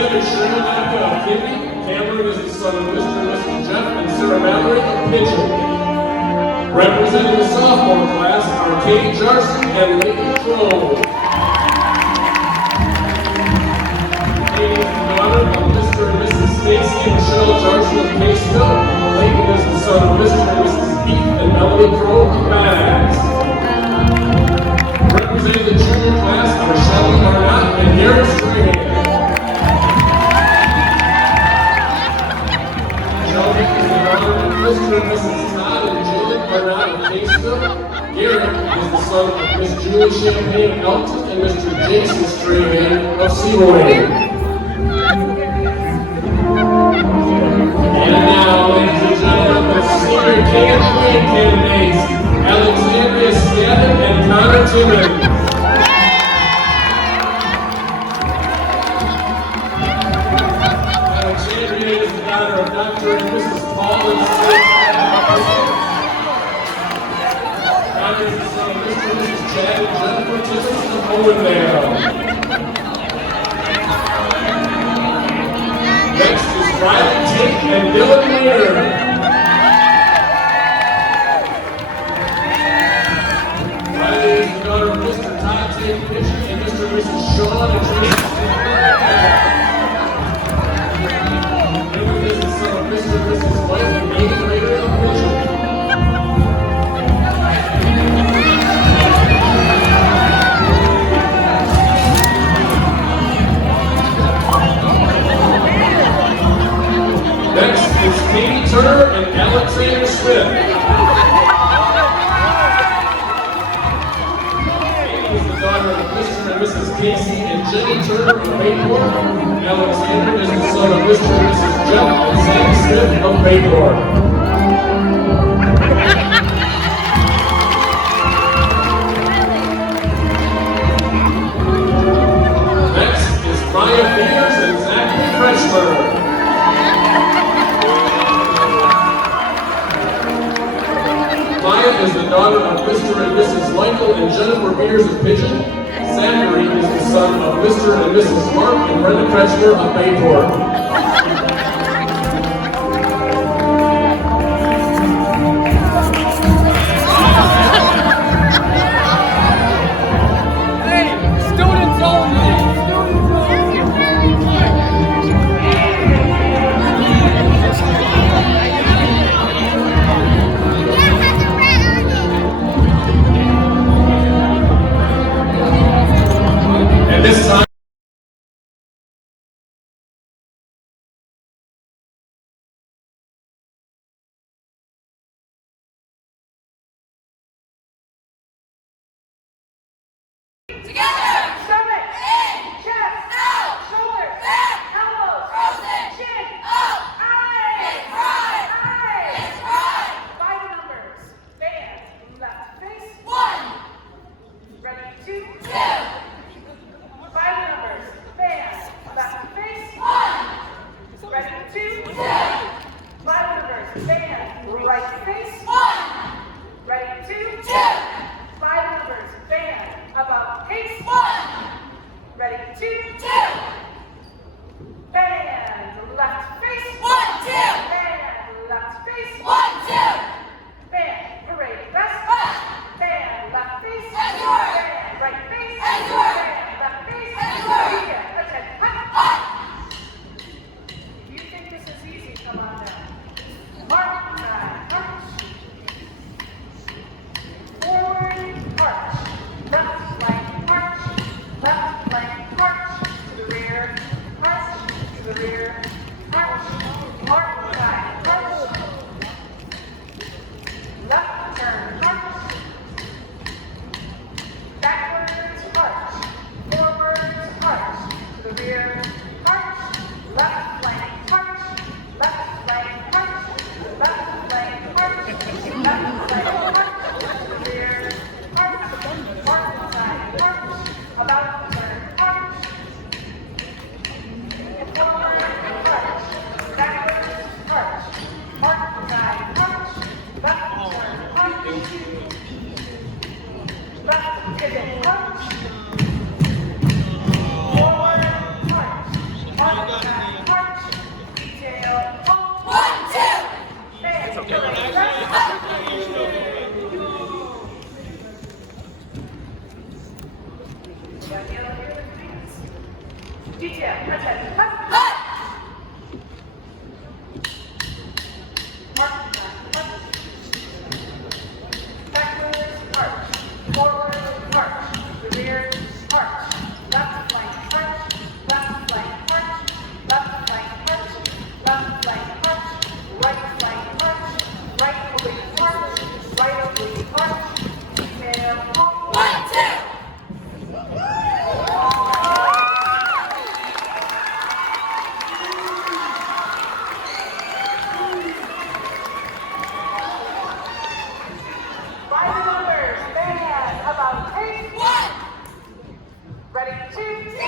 Representing Sherman of Kidney, Cameron is the son of Mr. and Mrs. Jeff and Sarah Mallory of Pigeon. Representing the sophomore class are Katie Jarson and Lee Crow. Katie is the daughter of Mr. and Mrs. Stacy and Michelle Jarson of Caseville. Layton is the son of Mr. and Mrs. Keith and Melanie Crow of Bags. Representing the junior class are Shelley Arnott and Garrett Strahan. Shelley is the daughter of Mr. and Mrs. Todd and Julie Arnott of Caseville. Garrett is the son of Miss Julie Champagne of Elton and Mr. Jason Strahan of Seawood. And now, ladies and gentlemen, the senior candidate candidates, Alexandria Scadden and Connor Timmons. Alexandria is the daughter of Dr. and Mrs. Paul and Sarah. Connor is the son of Mr. and Mrs. Chad and Jennifer Timmons of Owendale. Next is Riley Tate and Dylan Maynard. Riley is the daughter of Mr. Todd Tate Pitcher and Mr. and Mrs. Sean and Tracy. Dylan is the son of Mr. and Mrs. White and Amy Rader of Pitcher. Next is Katie Turner and Alexander Smith. Katie is the daughter of Mr. and Mrs. Casey and Jenny Turner of Bayport. Alexander is the son of Mr. and Mrs. Jeff and Sam Smith of Bayport. Next is Maya Peters and Zachary Freshberg. Maya is the daughter of Mr. and Mrs. Michael and Jennifer Beers of Pigeon. Zachary is the son of Mr. and Mrs. Mark and Brenda Kretschmer of Bayport. This time together, stomach, in, chest, out, shoulders, back, elbows, frozen, chin, up, eyes, eyes, five numbers, band, left face, 1, ready, 2, 2. Five numbers, band, left face, 1, ready, 2, 2. Five numbers, band, right face, 1, ready, 2, 2. Five numbers, band, about pace, 1, ready, 2, 2. Band, left face, 1, 2. Band, left face, 1, 2. Band, parade best, band, left face, band, right face, band, left face, attend, If you think this is easy, come on down. Mark, march. Forward, arch. Left flank, arch. Left flank, arch. To the rear, arch. To the rear, arch. Mark, side, arch. Left turn, arch. Backwards, arch. Forwards, arch. To the rear, arch. Left flank, arch. Left flank, arch. Left flank, arch. Left flank, arch. To the rear, arch. Mark, side, arch. About turn, arch. Forward, arch. Back Attention, cut. March time, cut. Backwards, march. Forward, march. The rear, march. Left flank, march. Left flank, march. Left flank, march. Left flank, march. Right flank, march. Right oblique, march. Right oblique, march. Detail, halt. 1, 2. By the numbers, stand about 8. 1, Ready, 2. 2.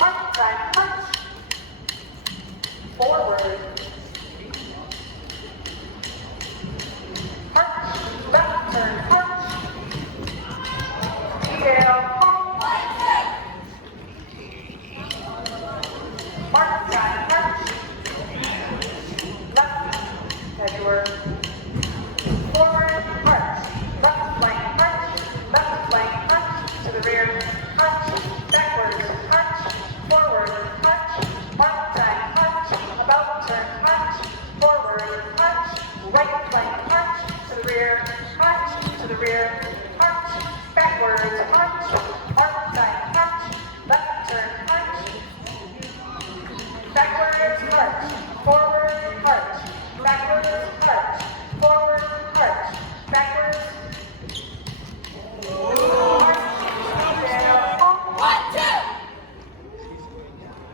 March time, march. Forward. March. Left turn, march. Detail, halt. 1, March time, march. Left, Edward. Forward, march. Left flank, march. Left flank, march. To the rear, march. Backwards, march. Forward, march. March time, march. About turn, march. Forward, march. Right flank, march. To the rear, march. To the rear, march. Backwards, march. March time, march. Left turn, march. Backwards, march. Forward, march. Backwards, march. Forward, march. Backwards. March. Detail, halt. 1, 2.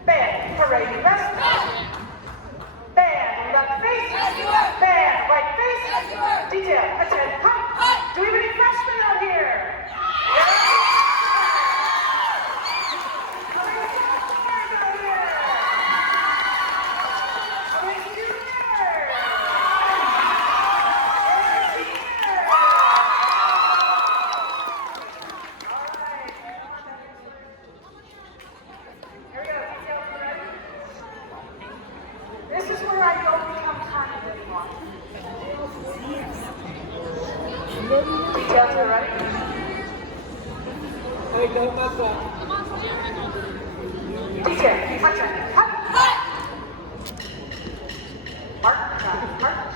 Band, parade left. Band, left face. As you were. Band, right face. As you were. Detail, attend, cut. Cut. Do we have any freshmen out here? How many sophomores out here? How many juniors? How many seniors? All right. Here we go. Details, you ready? This is where I don't become tiny anymore. Details, you ready? Detail, attention, cut. March, march.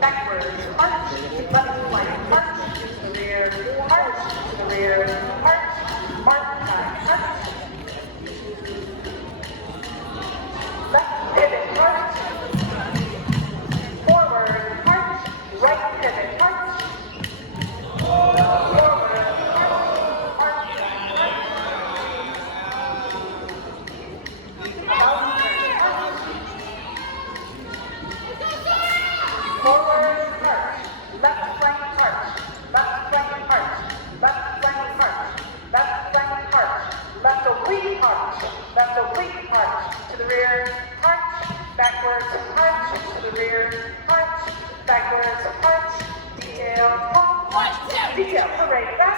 Backwards, march. Left flank, march. To the rear, march. To the rear, march. March time, march. Left pivot, march. Forward, march. Right pivot, march. Forward, march. March, march. Forward march. Left flank march. Left flank march. Left flank march. Left flank march. Left oblique march. Left oblique march. To the rear, march. Backwards march. To the rear, march. Backwards march. Detail, halt. 1, 2. Detail, parade left.